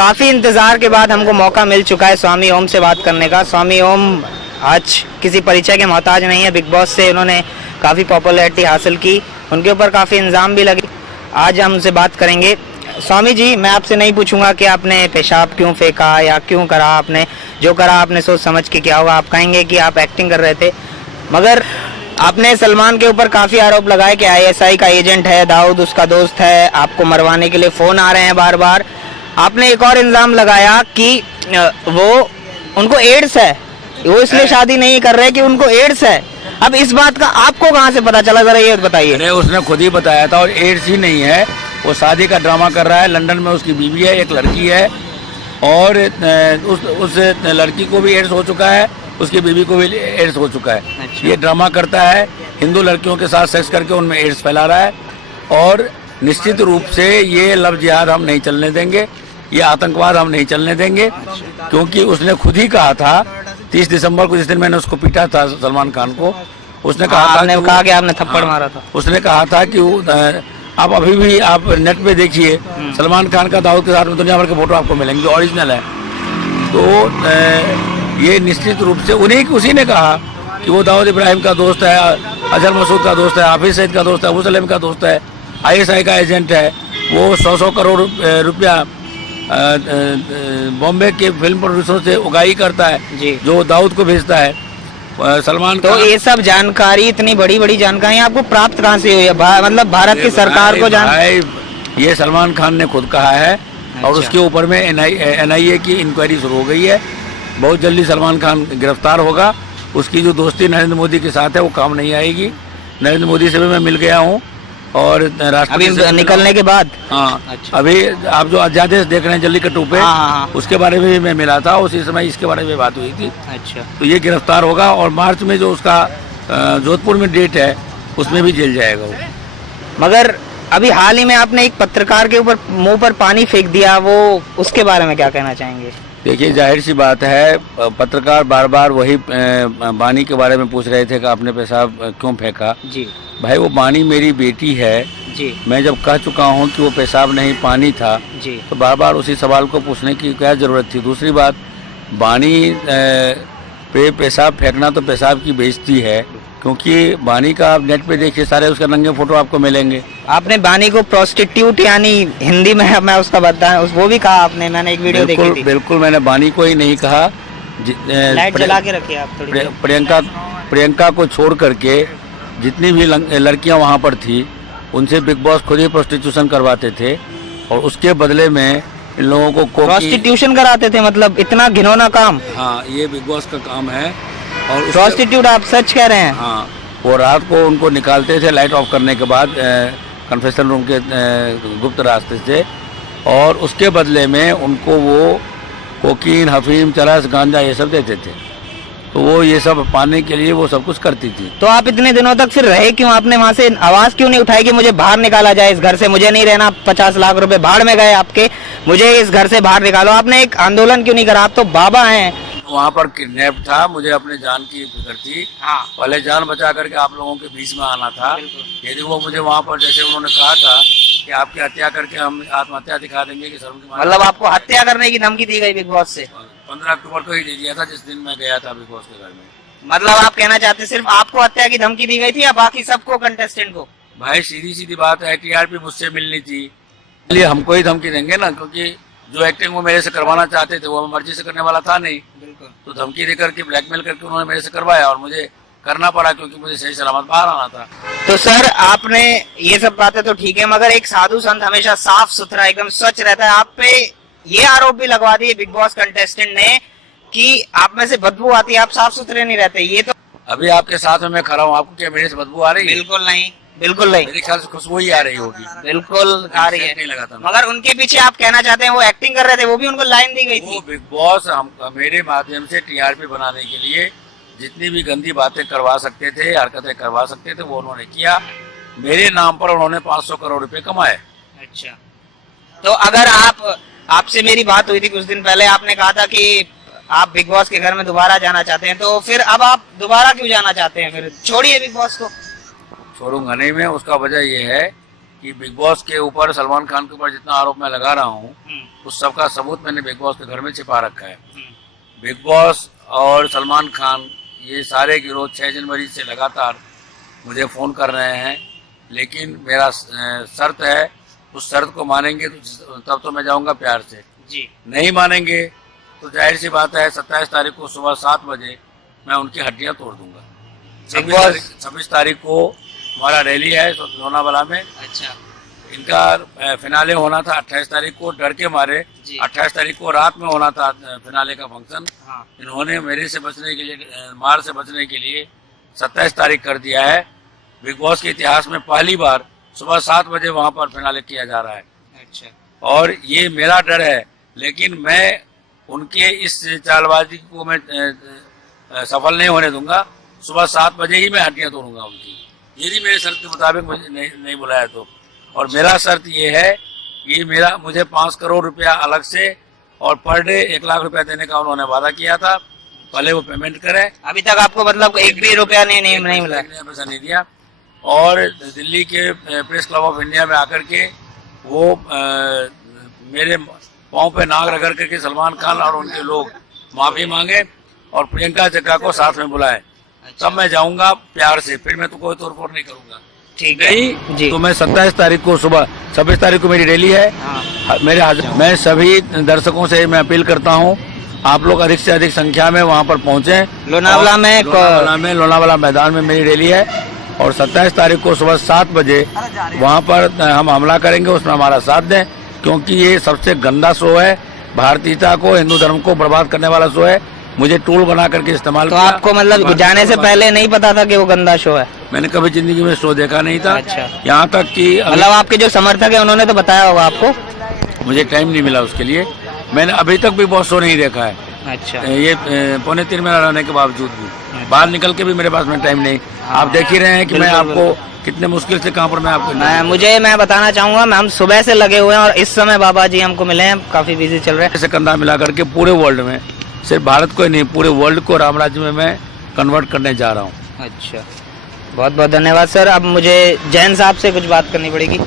काफी इंतजार के बाद हमको मौका मिल चुका है स्वामी ओम से बात करने का। स्वामी ओम आज किसी परिचय के मोहताज नहीं है। बिग बॉस से उन्होंने काफी पॉपुलैरिटी हासिल की, उनके ऊपर काफी इल्जाम भी लगे। आज हम उनसे बात करेंगे। स्वामी जी, मैं आपसे नहीं पूछूंगा कि आपने पेशाब क्यों फेंका या क्यों करा, आपने जो करा आपने सोच समझ के किया होगा। आप कहेंगे कि आप एक्टिंग कर रहे थे, मगर आपने सलमान के ऊपर काफी आरोप लगाए कि आईएसआई का एजेंट है, दाऊद उसका दोस्त है, आपको मरवाने के लिए फोन आ रहे हैं बार बार। आपने एक और इल्जाम लगाया कि वो उनको एड्स है, वो इसलिए शादी नहीं कर रहे कि उनको एड्स है। अब इस बात का आपको कहाँ से पता चला, जरा ये बताइए। अरे उसने खुद ही बताया था, और एड्स ही नहीं है, वो शादी का ड्रामा कर रहा है। लंदन में उसकी बीवी है, एक लड़की है, और उस लड़की को भी एड्स हो चुका है, उसकी बीवी को भी एड्स हो चुका है। अच्छा। ये ड्रामा करता है, हिंदू लड़कियों के साथ सेक्स करके उनमें एड्स फैला रहा है। और निश्चित रूप से ये लव जिहाद हम नहीं चलने देंगे, ये आतंकवाद हम नहीं चलने देंगे, क्योंकि उसने खुद ही कहा था 30 दिसंबर को, जिस दिन मैंने उसको पीटा था सलमान खान को, उसने कहा था कि आपने थप्पड़ मारा था। उसने कहा था कि आप अभी भी आप नेट पे देखिए, सलमान खान का दाऊद के साथ में दुनिया भर के फोटो आपको मिलेंगे जो ओरिजिनल है। तो ये निश्चित रूप से उसी ने कहा कि वो दाऊद इब्राहिम का दोस्त है, अजहर मसूद का दोस्त है, हाफिज सईद का दोस्त है, अबू सलेम का दोस्त है, आईएसआई का एजेंट है। वो 100 करोड़ रुपया बॉम्बे के फिल्म प्रोड्यूसरों से उगाही करता है जी, जो दाऊद को भेजता है सलमान। तो ये सब जानकारी, इतनी बड़ी बड़ी जानकारी आपको प्राप्त कहाँ से हुई है? मतलब भारत की सरकार को ये सलमान खान ने खुद कहा है। अच्छा। और उसके ऊपर में एनआईए की इंक्वायरी शुरू हो गई है। बहुत जल्दी सलमान खान गिरफ्तार होगा। उसकी जो दोस्ती नरेंद्र मोदी के साथ है वो काम नहीं आएगी। नरेंद्र मोदी से भी मैं मिल गया हूँ, और राष्ट्रपति से निकलने के बाद। हाँ। अच्छा। अभी आप जो अध्यादेश देख रहे हैं जल्लीकट्टू पे, उसके बारे में भी मैं मिला था, उसी समय इसके बारे में बात हुई थी। अच्छा। तो ये गिरफ्तार होगा, और मार्च में जो उसका जोधपुर में डेट है उसमें भी जेल जाएगा वो। मगर अभी हाल ही में आपने एक पत्रकार के ऊपर मुंह पर पानी फेंक दिया, वो उसके बारे में क्या कहना चाहेंगे? देखिए, जाहिर सी बात है, पत्रकार बार बार वही बानी के बारे में पूछ रहे थे कि आपने पेशाब क्यों फेंका। जी भाई, वो बानी मेरी बेटी है जी। मैं जब कह चुका हूँ कि वो पेशाब नहीं पानी था जी, तो बार बार उसी सवाल को पूछने की क्या जरूरत थी? दूसरी बात, बानी पे पेशाब फेंकना तो पेशाब की बेइज्जती है, क्योंकि बानी का आप नेट पे देखिए, सारे उसके नंगे फोटो आपको मिलेंगे। आपने बानी को प्रोस्टिट्यूट, यानी हिंदी में मैं उसका बताया, वो भी कहा आपने, मैंने एक वीडियो देखी थी। बिल्कुल, मैंने बानी को ही नहीं कहा। लाइट जला के रखिए आप थोड़ी। प्रियंका को छोड़ करके जितनी भी लड़कियां वहां पर थी, उनसे बिग बॉस खुद ही प्रोस्टिट्यूशन करवाते थे, और उसके बदले में इन लोगों को प्रोस्टिट्यूशन कराते थे। मतलब इतना घिनौना काम? हाँ, ये बिग बॉस का काम है। और प्रोस्टिट्यूट आप सच कह रहे हैं? हाँ, वो रात को उनको निकालते थे लाइट ऑफ करने के बाद कन्फेशन रूम के गुप्त रास्ते से, और उसके बदले में उनको वो कोकीन, हफीम, चरस, गांजा ये सब देते थे। तो वो ये सब पाने के लिए वो सब कुछ करती थी। तो आप इतने दिनों तक फिर रहे क्यों? आपने वहाँ से आवाज क्यों नहीं उठाई कि मुझे बाहर निकाला जाए, इस घर से मुझे नहीं रहना? 50 लाख रुपए भाड़ में गए आपके, मुझे इस घर से बाहर निकालो। आपने एक आंदोलन क्यों नहीं करा? आप तो बाबा हैं। वहाँ पर किडनैप था, मुझे अपने जान की फिक्र थी। हाँ। पहले जान बचा करके आप लोगों के बीच में आना था। यदि वो मुझे वहाँ पर, जैसे उन्होंने कहा था कि आपकी हत्या करके हम आत्महत्या दिखा देंगे कि शर्म की, मतलब आपको हत्या करने की धमकी दी गई बिग बॉस से? 15 अक्टूबर को ही दे दिया था, जिस दिन मैं गया था बिग बॉस के घर में। मतलब आप कहना चाहते सिर्फ आपको हत्या की धमकी दी गई थी या बाकी सबको, कंटेस्टेंट को? भाई सीधी बात है, टीआरपी मुझसे मिलनी थी, इसलिए हमको ही धमकी देंगे ना, क्योंकि जो एक्टिंग वो मेरे से करवाना चाहते थे वो मर्जी से करने वाला था नहीं। बिल्कुल। तो धमकी देकर के, ब्लैकमेल करके उन्होंने मेरे से करवाया, और मुझे करना पड़ा क्योंकि मुझे सही सलामत बाहर आना था। तो सर, आपने ये सब बातें तो ठीक है, मगर एक साधु संत हमेशा साफ सुथरा, एकदम स्वच्छ रहता है। आप पे ये आरोप भी लगवा दिए बिग बॉस कंटेस्टेंट ने कि आप में से बदबू आती है, आप साफ सुथरे नहीं रहते। ये तो अभी आपके साथ में मैं खड़ा हूँ, आपको क्या मेरे से बदबू आ रही है? बिल्कुल नहीं, बिल्कुल नहीं। मेरे ख्याल से खुशबू ही आ रही होगी। बिल्कुल आ रही है। नहीं लगा था। मगर उनके पीछे आप कहना चाहते हैं वो एक्टिंग कर रहे थे, वो भी उनको लाइन दी गई थी? वो बिग बॉस मेरे माध्यम से टीआरपी बनाने के लिए जितनी भी गंदी बातें करवा सकते थे, हरकतें करवा सकते थे, वो उन्होंने किया। मेरे नाम पर उन्होंने 500 करोड़ रुपए कमाए। अच्छा, तो अगर आपसे मेरी बात हुई थी कुछ दिन पहले, आपने कहा था कि आप बिग बॉस के घर में दोबारा जाना चाहते हैं, तो फिर अब आप दोबारा क्यों जाना चाहते हैं? फिर छोड़िए बिग बॉस को। छोड़ूंगा नहीं मैं, उसका वजह ये है कि बिग बॉस के ऊपर, सलमान खान के ऊपर जितना आरोप मैं लगा रहा हूँ उस सब का सबूत मैंने बिग बॉस के घर में छिपा रखा है। बिग बॉस और सलमान खान ये सारे गिरोह 6 जनवरी से लगातार मुझे फ़ोन कर रहे हैं, लेकिन मेरा शर्त है, उस शर्त को मानेंगे तो तब तो मैं जाऊंगा प्यार से जी। नहीं मानेंगे तो जाहिर सी बात है 27 तारीख को सुबह 7 बजे मैं उनकी हड्डियां तोड़ दूंगा। 26 तारीख को हमारा रैली है लोनावाला में। अच्छा। इनका फिनाले होना था 28 तारीख को, डर के मारे 28 तारीख को रात में होना था फिनाले का फंक्शन। हाँ। इन्होंने मेरे से बचने के लिए, मार से बचने के लिए 27 तारीख कर दिया है। बिग बॉस के इतिहास में पहली बार सुबह 7 बजे वहां पर फिनाले किया जा रहा है। अच्छा। और ये मेरा डर है, लेकिन मैं उनके इस चालबाजी को मैं सफल नहीं होने दूंगा। सुबह 7 बजे ही मैं हड्डियां तोड़ूंगा उनकी, यदि मेरे शर्त के मुताबिक मुझे नहीं बुलाया तो। और मेरा शर्त ये है कि मुझे 5 करोड़ रुपया अलग से और पर डे 1 लाख रुपया देने का उन्होंने वादा किया था। पहले वो पेमेंट करें। अभी तक आपको मतलब 1 भी रुपया नहीं मिला? पैसा नहीं दिया। और दिल्ली के प्रेस क्लब ऑफ इंडिया में आकर के वो मेरे पाँव पे नाग रगड़ करके सलमान खान और उनके लोग माफी मांगे और प्रियंका चड्ढा को साथ में बुलाए। अच्छा। तब मैं जाऊंगा प्यार से, फिर मैं तो कोई तोड़ फोड़ नहीं करूंगा। ठीक है जी। तो मैं 27 तारीख को सुबह, 26 तारीख को मेरी रैली है। हाँ। मैं सभी दर्शकों से मैं अपील करता हूँ, आप लोग अधिक से अधिक संख्या में वहाँ पर पहुँचे। लोनावाला लोनावाला मैदान में मेरी रैली है और 27 तारीख को सुबह 7 बजे वहाँ पर हम हमला करेंगे। उसमें हमारा साथ दें, क्योंकि ये सबसे गंदा शो है, भारतीयता को, हिंदू धर्म को बर्बाद करने वाला शो है। मुझे टूल बना करके इस्तेमाल तो आपको मतलब जाने से पहले नहीं पता था कि वो गंदा शो है? मैंने कभी जिंदगी में शो देखा नहीं था। अच्छा। यहाँ तक कि मतलब आपके जो समर्थक है उन्होंने तो बताया होगा आपको? मुझे टाइम नहीं मिला उसके लिए, मैंने अभी तक भी बहुत शो नहीं देखा है। अच्छा। ये 2.25 महीना रहने के बावजूद भी बाहर निकल के भी मेरे पास में टाइम नहीं। आप देख ही रहे हैं कि मैं आपको कितने मुश्किल से कहाँ पर मैं आपको मैं बताना चाहूंगा, हम सुबह से लगे हुए हैं और इस समय बाबा जी हमको मिले हैं, काफी बिजी चल रहे हैं। ऐसे कंधा मिला करके पूरे वर्ल्ड में, सिर्फ भारत को ही नहीं, पूरे वर्ल्ड को राम राज्य में मैं कन्वर्ट करने जा रहा हूँ। अच्छा, बहुत बहुत धन्यवाद सर। अब मुझे जैन साहब से कुछ बात करनी पड़ेगी,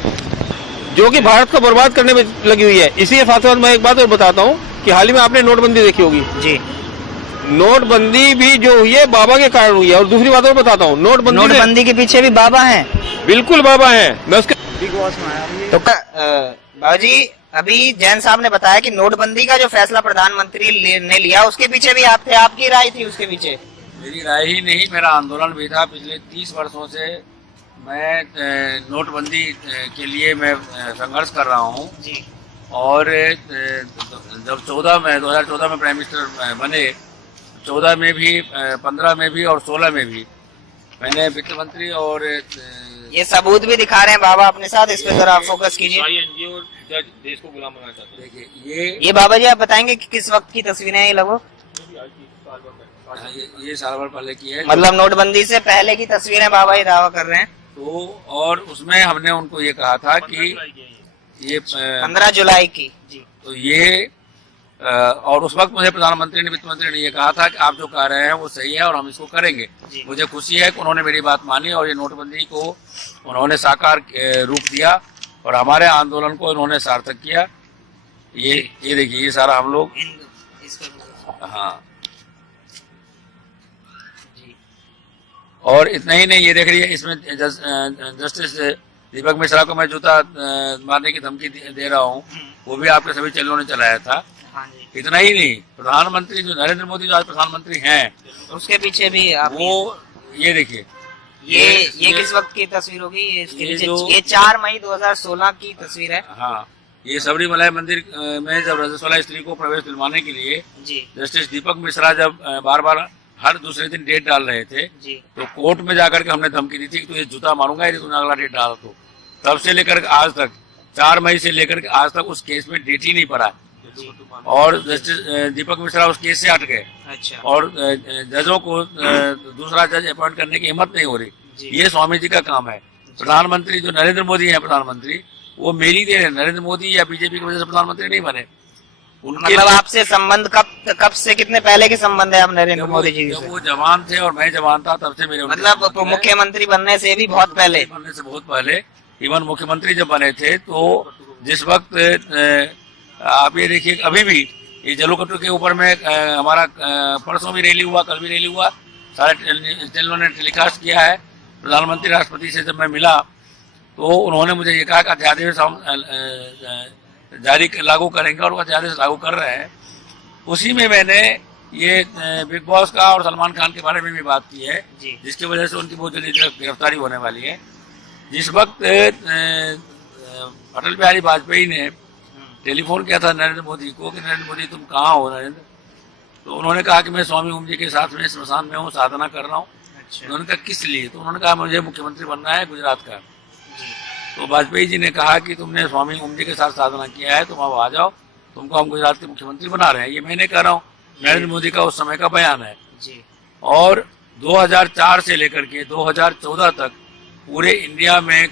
जो कि भारत को बर्बाद करने में लगी हुई है। इसी साथ साथ मैं एक बात और बताता हूँ कि हाल ही में आपने नोटबंदी देखी होगी जी। नोटबंदी भी जो हुई है बाबा के कारण हुई है। और दूसरी बात और बताता हूँ, नोटबंदी के पीछे भी बाबा हैं। बिल्कुल बाबा हैं। मैं उसके तो बाबा जी, अभी जैन साहब ने बताया कि नोटबंदी का जो फैसला प्रधानमंत्री ने लिया उसके पीछे भी आप थे, आपकी राय थी उसके पीछे? मेरी राय ही नहीं, मेरा आंदोलन भी था। पिछले 30 वर्षों से मैं नोटबंदी के लिए मैं संघर्ष कर रहा हूँ जी। और जब 2014 में प्राइम मिनिस्टर बने, 14 में भी, 15 में भी और 16 में भी मैंने वित्त मंत्री और ये सबूत भी दिखा रहे हैं बाबा अपने साथ, इस पे जरा फोकस कीजिए। देश को गुलाम बनाना चाहते हैं। देखिए ये बाबा जी आप बताएंगे कि किस वक्त की तस्वीरें हैं ये लगभग? ये साल भर पहले की है, मतलब नोटबंदी से पहले की तस्वीरें बाबा ये दावा कर रहे हैं। तो और उसमें हमने उनको ये कहा था कि ये 15 जुलाई की जी। तो ये और उस वक्त मुझे प्रधानमंत्री ने, वित्त मंत्री ने ये कहा था कि आप जो कह रहे हैं वो सही है और हम इसको करेंगे। मुझे खुशी है कि उन्होंने मेरी बात मानी और ये नोटबंदी को उन्होंने साकार रूप दिया और हमारे आंदोलन को उन्होंने सार्थक किया। ये देखिए, ये सारा हम लोग, हाँ। और इतना ही नहीं, ये देख रही है, इसमें जस्टिस दीपक मिश्रा को मैं जूता मारने की धमकी दे रहा हूँ, वो भी आपके सभी चैनलों ने चलाया था। इतना ही नहीं, प्रधानमंत्री जो नरेंद्र मोदी जो आज प्रधानमंत्री हैं, उसके पीछे भी आप वो ये देखिए, ये किस वक्त की तस्वीर होगी? ये 4 मई 2016 की तस्वीर है। हाँ, ये सबरीमलाई मंदिर में जब रजस्वला स्त्री को प्रवेश दिलवाने के लिए जी जस्टिस दीपक मिश्रा जब बार बार हर दूसरे दिन डेट डाल रहे थे जी, तो कोर्ट में जाकर के हमने धमकी दी थी कि तुझे जूता मारूंगा यदि तूने अगला डेट डाला तो। तब से लेकर आज तक, 4 मई से लेकर के आज तक उस केस में डेट ही नहीं पड़ा और जस्टिस दीपक मिश्रा उस केस से हट गए। अच्छा। और जजों को दूसरा जज अपॉइंट करने की हिम्मत नहीं हो रही। ये स्वामी जी का काम है। प्रधानमंत्री जो नरेंद्र मोदी है प्रधानमंत्री, वो मेरी देन है। नरेंद्र मोदी या बीजेपी की वजह से प्रधानमंत्री नहीं बने। मतलब आपसे संबंध कब से, कितने पहले के संबंध है आप नरेंद्र मोदी जी से? जब वो जवान थे और मैं जवान था तब से मेरे, मतलब मुख्यमंत्री बनने से भी बहुत पहले? बनने से बहुत पहले इवन मुख्यमंत्री जब बने थे तो जिस वक्त आप ये देखिए अभी भी ये जल्लीकट्टू के ऊपर में हमारा परसों भी रैली हुआ, कल भी रैली हुआ, सारे चैनलों ने टेलीकास्ट किया है। प्रधानमंत्री राष्ट्रपति से जब मैं मिला तो उन्होंने मुझे ये कहा कि अध्यादेश हम जारी लागू करेंगे और वो अध्यादेश लागू कर रहे हैं। उसी में मैंने ये बिग बॉस का और सलमान खान के बारे में भी बात की है, जिसकी वजह से उनकी बहुत जल्दी गिरफ्तारी होने वाली है। जिस वक्त अटल बिहारी वाजपेयी ने टेलीफोन किया था नरेंद्र मोदी को कि नरेंद्र मोदी तुम कहाँ हो नरेंद्र, तो उन्होंने कहा कि मैं स्वामी ओम जी के साथ में स्मशान में हूँ, साधना कर रहा हूँ। उन्होंने कहा किस लिए, तो उन्होंने कहा मुझे मुख्यमंत्री बनना है गुजरात का। तो वाजपेयी जी ने कहा कि तुमने स्वामी ओम जी के साथ साधना किया है, तुम अब आ जाओ, तुमको हम गुजरात के मुख्यमंत्री बना रहे हैं। ये मैंने कह रहा हूँ, नरेंद्र मोदी का उस समय का बयान है। और 2004 से लेकर के 2014 तक पूरे इंडिया में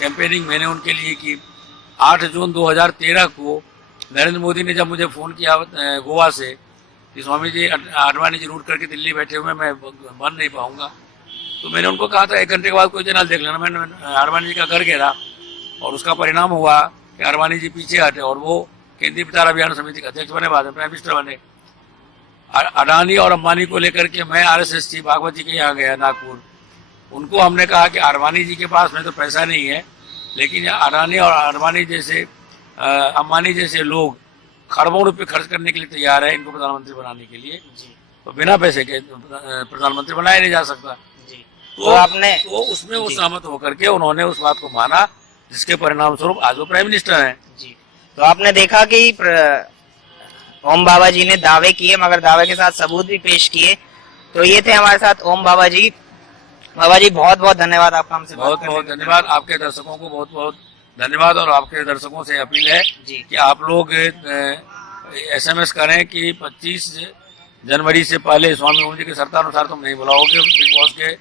कैंपेनिंग मैंने उनके लिए की। 8 जून 2013 को नरेंद्र मोदी ने जब मुझे फोन किया गोवा से कि स्वामी जी आडवाणी जी रूट करके दिल्ली बैठे हुए, मैं बन नहीं पाऊंगा, तो मैंने उनको कहा था 1 घंटे के बाद कोई चैनल देख लेना। मैंने आडवाणी जी का घर घेरा और उसका परिणाम हुआ कि आडवाणी जी पीछे हटे और वो केंद्रीय प्रचार अभियान समिति के अध्यक्ष बने, बाद में प्राइम मिनिस्टर बने। अडानी और अंबानी को लेकर के मैं RSS जी भागवत जी के यहाँ गया नागपुर। उनको हमने कहा कि आडवाणी जी के पास में तो पैसा नहीं है, लेकिन अडानी और अंबानी जैसे अंबानी जैसे लोग खरबों रुपये खर्च करने के लिए तैयार है इनको प्रधानमंत्री बनाने के लिए, तो बिना पैसे के प्रधानमंत्री बनाया नहीं जा सकता। तो आपने तो उसमें वो सहमत होकर के उन्होंने उस बात को माना, जिसके परिणाम स्वरूप आज वो प्राइम मिनिस्टर हैं। तो आपने देखा कि ओम बाबा जी ने दावे किए, मगर दावे के साथ सबूत भी पेश किए। तो ये थे हमारे साथ ओम बाबा जी। बाबा जी बहुत बहुत धन्यवाद आपका, हमसे बहुत बहुत धन्यवाद। आपके दर्शकों को बहुत बहुत धन्यवाद और आपके दर्शकों से अपील है कि आप लोग SMS करें कि 25 जनवरी से पहले स्वामी ओम जी के शर्तानुसार तुम नहीं बुलाओगे बिग बॉस के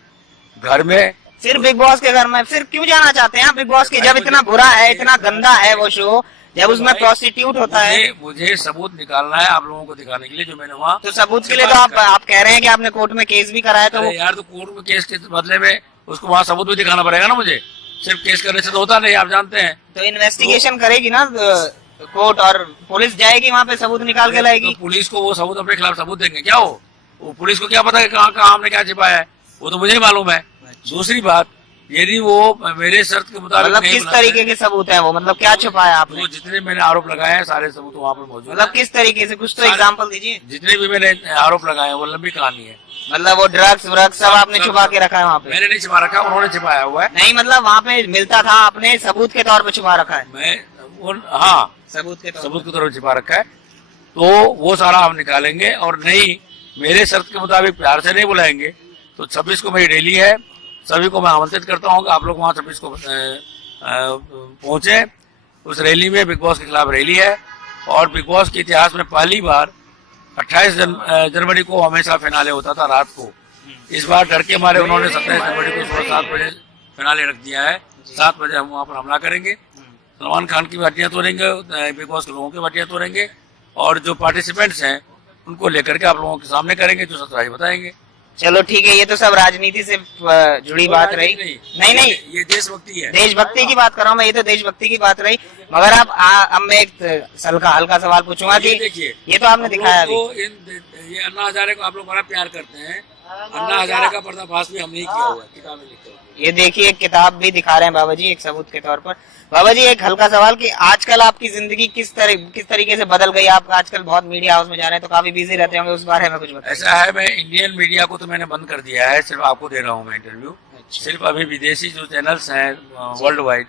घर में। फिर बिग बॉस के घर में फिर क्यों जाना चाहते हैं बिग बॉस के, जब इतना बुरा है, इतना गंदा है वो शो, जब उसमें प्रोस्टिट्यूट होता है। मुझे सबूत निकालना है आप लोगों को दिखाने के लिए जो मैंने वहाँ। तो सबूत के लिए तो आप कह रहे हैं कि आपने कोर्ट में केस भी कराया, तो यार तो कोर्ट में केस के बदले में उसको वहाँ सबूत भी दिखाना पड़ेगा ना मुझे, सिर्फ केस करने से तो होता नहीं, आप जानते हैं। तो इन्वेस्टिगेशन करेगी ना कोर्ट और पुलिस जाएगी वहाँ पे, सबूत निकाल के लाएगी। तो पुलिस को वो सबूत अपने खिलाफ सबूत देंगे क्या? वो पुलिस को क्या पता है कहाँ कहाँ हमने क्या छिपाया है, वो तो मुझे ही मालूम है। दूसरी बात, यदि वो मेरे शर्त के मुताबिक मतलब किस तरीके के सबूत है वो, मतलब क्या छुपाया आपने? वो जितने मैंने आरोप लगाए हैं सारे सबूत वहाँ पर मौजूद। मतलब किस तरीके से, कुछ तो एग्जांपल दीजिए। जितने भी मैंने आरोप लगाए हैं वो लंबी कहानी है। मतलब वो ड्रग्स व्रग्स सब आपने छुपा के रखा है वहाँ पे? मैंने नहीं छुपा रखा, उन्होंने छिपाया हुआ है। नहीं मतलब वहाँ पे मिलता था, आपने सबूत के तौर पर छुपा रखा है? हाँ, सबूत के तौर पर छिपा रखा है। तो वो सारा हम निकालेंगे, और नहीं मेरे शर्त के मुताबिक प्यार से नहीं बुलाएंगे तो 26 को मेरी रैली है, सभी को मैं आमंत्रित करता हूँ कि आप लोग वहाँ 26 को पहुंचे। उस रैली में बिग बॉस के खिलाफ रैली है, और बिग बॉस के इतिहास में पहली बार 28 जनवरी को हमेशा फिनाले होता था रात को। इस बार डर के मारे उन्होंने 27 जनवरी को सुबह 7 बजे फिनाले रख दिया है। 7 बजे हम वहाँ पर हमला करेंगे, सलमान खान की हड्डियां तोड़ेंगे, बिग बॉस के लोगों की हड्डियां तोड़ेंगे, और जो पार्टिसिपेंट्स हैं उनको लेकर के आप लोगों के सामने करेंगे, जो सच्चाई बताएंगे। चलो ठीक है, ये तो सब राजनीति से जुड़ी बात रही। नहीं ये देशभक्ति है, देशभक्ति की बात कर रहा हूँ मैं, ये तो देशभक्ति की बात रही। मगर अब मैं एक हल्का सवाल पूछूंगा कि देखिए, ये तो आपने दिखाया अभी, ये अन्ना हजारे को आप लोग बड़ा प्यार करते हैं। अन्ना हजारे का पर्दाफाश भी हमने किया हुआ है, किताबें लिखी हुई। ये देखिए एक किताब भी दिखा रहे हैं बाबा जी एक सबूत के तौर पर। बाबा जी एक हल्का सवाल कि आजकल आपकी जिंदगी किस तरीके से बदल गई? आप आजकल बहुत मीडिया हाउस में जा रहे हैं तो काफी बिजी रहते होंगे, उस बारे में कुछ बताइए। ऐसा है, मैं इंडियन मीडिया को तो मैंने बंद कर दिया है, सिर्फ आपको दे रहा हूँ मैं इंटरव्यू। सिर्फ अभी विदेशी जो चैनल्स हैं वर्ल्ड वाइड,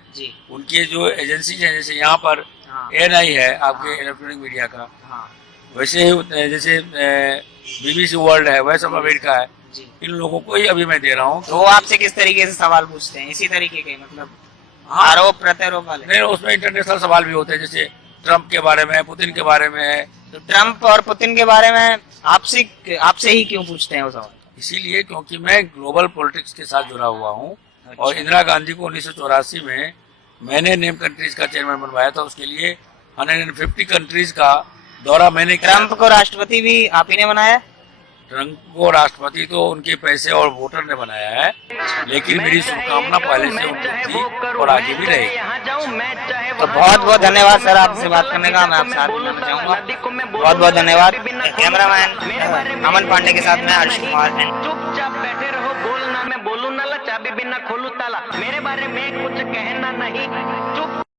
उनके जो एजेंसीज हैं, जैसे यहाँ पर ANI है आपके इलेक्ट्रॉनिक मीडिया का, वैसे ही जैसे BBC वर्ल्ड है, वैसे अमेरिका है, इन लोगों को ही अभी मैं दे रहा हूँ। तो वो आपसे किस तरीके से सवाल पूछते हैं? इसी तरीके के मतलब आरोप प्रत्यारोप वाले? नहीं, उसमें इंटरनेशनल सवाल भी होते हैं, जैसे ट्रम्प के बारे में, पुतिन के बारे में। तो ट्रम्प और पुतिन के बारे में आपसे ही क्यों पूछते हैं वो सवाल? इसीलिए क्योंकि मैं ग्लोबल पॉलिटिक्स के साथ जुड़ा हुआ हूँ। और इंदिरा गांधी को 1984 में मैंने नेम कंट्रीज का चेयरमैन बनवाया था, उसके लिए 150 कंट्रीज का दौरा मैंने किया। ट्रम्प को राष्ट्रपति भी आप ही ने बनाया? ट्रंप को राष्ट्रपति तो उनके पैसे और वोटर ने बनाया है, लेकिन मेरी शुभकामना पहले से उनको थी और आगे भी रहेगी। तो बहुत बहुत धन्यवाद सर आपसे बात करने का। मैं आपसे हाथ मिलाना चाहूंगा। बहुत बहुत धन्यवाद। कैमरामैन अमन पांडे के साथ मैं हर्ष कुमार। चुपचाप बैठे रहो, बोलना मैं बोलूं ना, चाबी बिना खोलू ताला, मेरे बारे में कुछ कहना नहीं, चुप